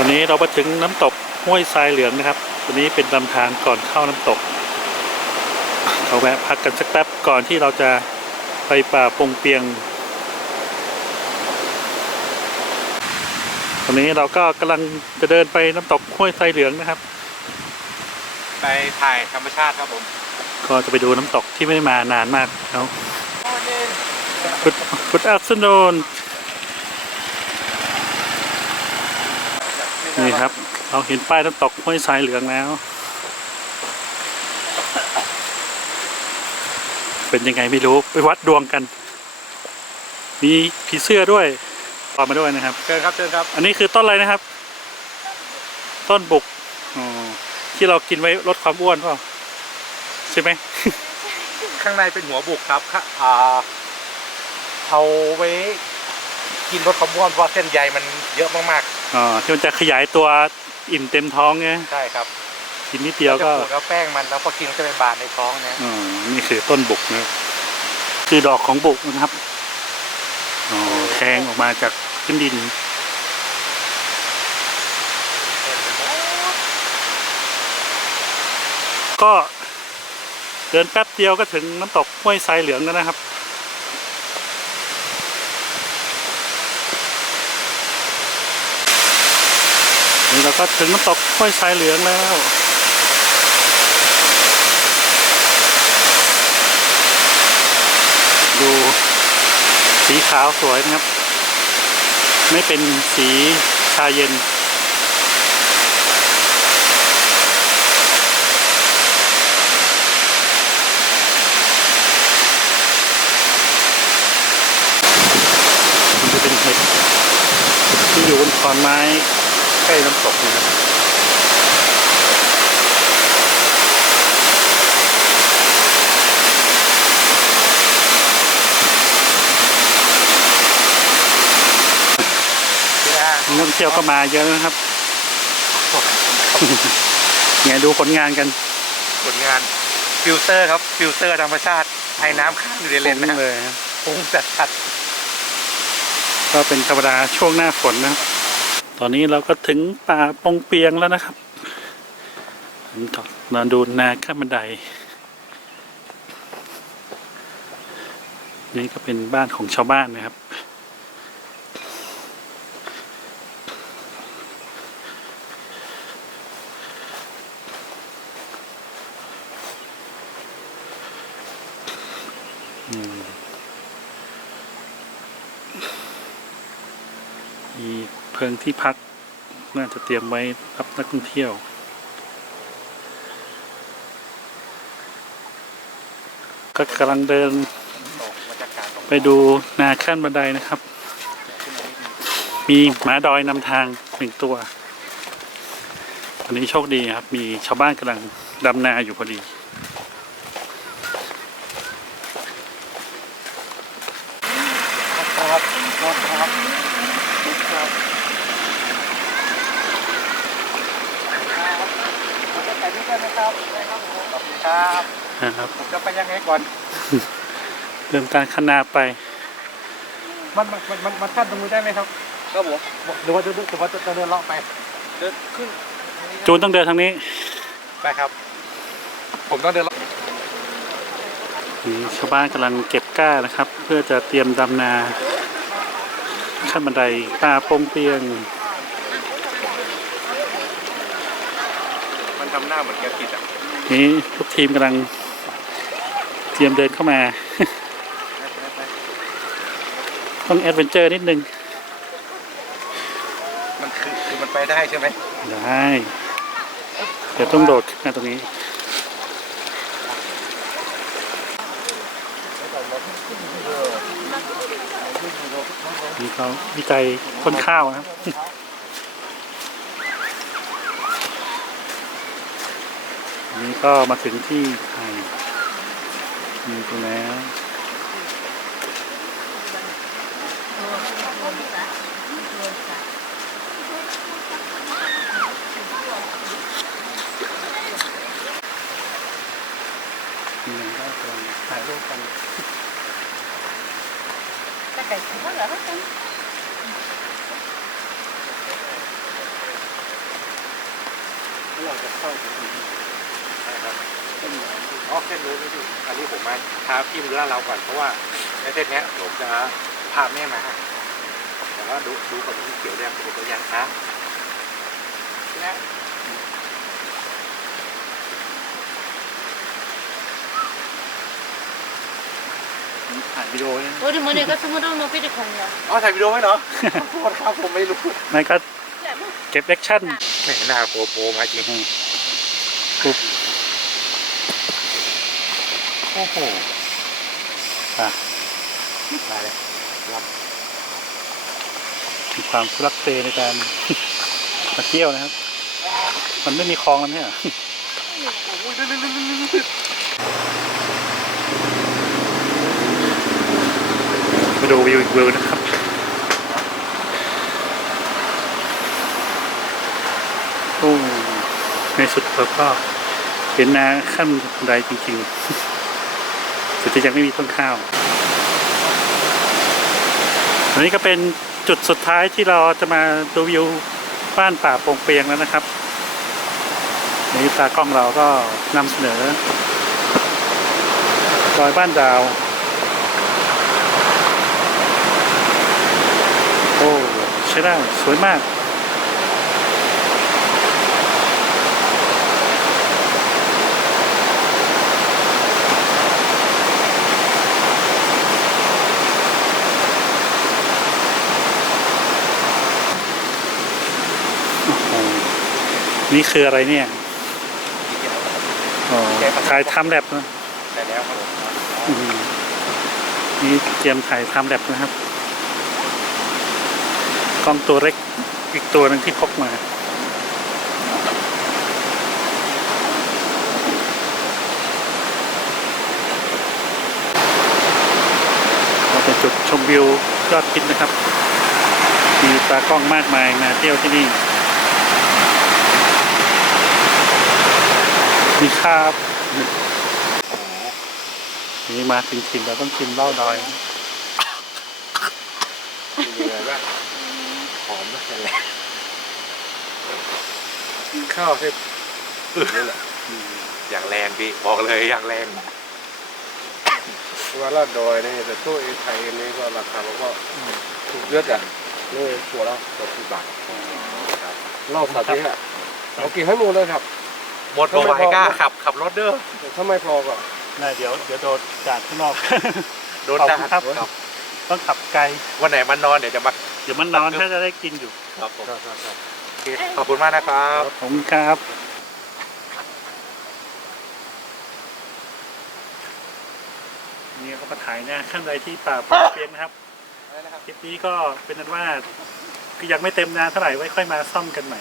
ตอนนี้เรามาถึงน้ำตกห้วยทรายเหลืองนะครับตัวนี้เป็นลำธารก่อนเข้าน้ำตกเราแวะพักกันสักแป๊บก่อนที่เราจะไปป่าปงเปียงตอนนี้เราก็กำลังจะเดินไปน้ำตกห้วยทรายเหลืองนะครับ ไปถ่ายธรรมชาติครับผม ก็จะไปดูน้ำตกที่ไม่ได้มานานมากแล้วโอ้นี่ Good Good afternoon นี่ครับ เราเห็นป้ายน้ำตกห้วยทรายเหลืองแล้ว เป็นยังไงไม่รู้ไปวัดดวงกัน มีผีเสื้อด้วยตามมาด้วยนะครับ เชิญครับเชิญครับ อันนี้คือต้นอะไรนะครับ ต้นบุกอ๋อที่เรากินไว้ลดความอ้วนเปล่าใช่ไหม ข้างในเป็นหัวบุกครับค่ะอ่าเอาไว้กินรสขมวนเพราะเส้นใยมันเยอะมาก อ๋อที่มันจะขยายตัวอิ่มเต็มท้องไงๆใช่ครับกินนิดเดียวก็จะขูดแล้วแป้งมันแล้วพอกินก็จะเป็นบาดในท้องนะอ๋อนี่คือต้นบุกนะครับคือดอกของบุกนะครับอ๋อแทงออกมาจากพื้นดินก็เดินแป๊บเดียวก็ถึงน้ำตกห้วยทรายเหลืองแล้วนะครับ นี่เราก็ถึงน้ำตกห้วยทรายเหลืองแล้วดูสีขาวสวยนะครับ ไม่เป็นสีชาเย็น มันจะเป็นเห็ดที่อยู่บนขอนไม้ ใกล้น้ำตกนะครับที่นะนักท่องเที่ยวก็มาเยอะนะครับไงดูผลงานกัน ผลงานฟิลเตอร์ครับ ฟิลเตอร์ธรรมชาติไอ้น้ำข้างอยู่ในเลนส์นะเลยครับปรุงจัดจัดก็เป็นธรรมดาช่วงหน้าฝนนะครับ ตอนนี้เราก็ถึงป่าปงเปียงแล้วนะครับเราดูนาข้ามบันได นี่ก็เป็นบ้านของชาวบ้านนะครับ อืมมี พิงที่พักน่าจะเตรียมไว้รับนักท่องเที่ยว ก็กำลังเดินไปดูนาขั้นบันไดนะครับ มีหมาดอยนำทางหนึ่งตัววันนี้โชคดีครับ มีชาวบ้านกำลังดำนาอยู่พอดีครับครับครับไป ด้วยกันนะครับได้ครับผมขอบคุณครับนะครับผมจะไปยังไงก่อนเริ่มการขนาบไปมันมันมันมันมันขั้นตรงนี้ได้ไหมครับครับผมหรือว่าจะหรือว่าจะเดินเลาะไปเดินขึ้นจูนต้องเดินทางนี้ไปครับ ผมต้องเดินเลาะมีชาวบ้านกำลังเก็บก้านะครับ เพื่อจะเตรียมดำนา ขั้นบันไดป่าโปงเปียง มัน ทำหน้าเหมือนแกผิดอะนี่ทุกทีมกำลังเตรียมเดินเข้ามา ต้องแอดเวนเจอร์นิดนึง มันคือคือมันไปได้ใช่ไหมได้เดี๋ยวต้องโดดขึ้นมาตรงนี้นี่เขาวิจัยต้นข้าวนะครับ นนี้ก็มาถึงที่ไทยมีตรงแล้วมีอย่างก็กำลังถ่ายรูปกัน Ta cày cũng có lỡ hết trơn. เราจะเข้าไปถึง นะครับอ๋อเส้นนู้นไม่ดูอันนี้ผมมาท้าพี่มือล่าเราก่อนเพราะว่าในเส้นนี้ผมจะพาแม่มาแต่ว่าดูดูความที่เขียวแดงเป็นตัวอย่างนะนถ่ายวิดีโอเนี่ยโอ้ดิมันเนี่ก็สมมติว่ามันเป็นของเหรออ๋อถ่ายวิดีโอไห้เนาะโทษครับผมไม่รู้มันก็เก็บแอคชั่นแหมหน้าโปโปมาจริงปุ๊บ อ้โหอะมาเลยรับความทุลักเตในการมาเที่ยวนะครับ มันไม่มีคลองแล้วเนี่ยมาดูวิวอีกวิวนะครับโอ้ในสุดเราก็เห็นนาขั้นบันไดจริงๆ สุดที่ยังไม่มีต้นข้าวอันนี้ก็เป็นจุดสุดท้ายที่เราจะมาดูวิวบ้านป่าโปงเปียงแล้วนะครับนี่ตากล้องเราก็นำเสนอรอยบ้านดาว โอ้ใช่ได้สวยมาก นี่คืออะไรเนี่ยอ๋อถ่ายทำแลบนะแต่แล้วครับผมอืมนี่เตรียมถ่ายทำแลบนะครับ กล้องตัวเล็กอีกตัวหนึงที่พกมาก็เป็นจุดชมวิวยอดฮิตนะครับ มีตากล้องมากมายมาเที่ยวที่นี่ มีครับนี่มาถึงถิ่นเราต้องกินเหล้าดอยมีอะไรบ้างหอมนะแหละข้าวที่อึดเลยแหละอย่างแรงพี่บอกเลยอย่างแรงว่าเราดอยนี่แต่ตู้ไอ้ไทยนี่ก็ราคามันก็ถูกเลือดอะนี่หัวเราหกสิบบาทเราสัตว์นี้อะเรากินให้หมดเลยครับ หมดโมบายกล้าขับขับรถเด้อแต่ถ้าไม่พอก็น่าเดี๋ยวเดี๋ยวโดนจาดข้างนอก โดนขอบด่าคุณครับครับ ต้องขับไกล วันไหนมันนอนเดี๋ยวจะมาเดี๋ยวมันนอนถ้าจะได้กินอยู่ครับผมครับครับครับโอเคขอบคุณมากนะครับขอบคุณครับ นี่เขาก็ถ่ายหน้าข้างในที่ป่าปงเปียงนะครับ คลิปนี้ก็เป็นนั้นว่าคือยังไม่เต็มนานเท่าไหร่ไว้ค่อยมาซ่อมกันใหม่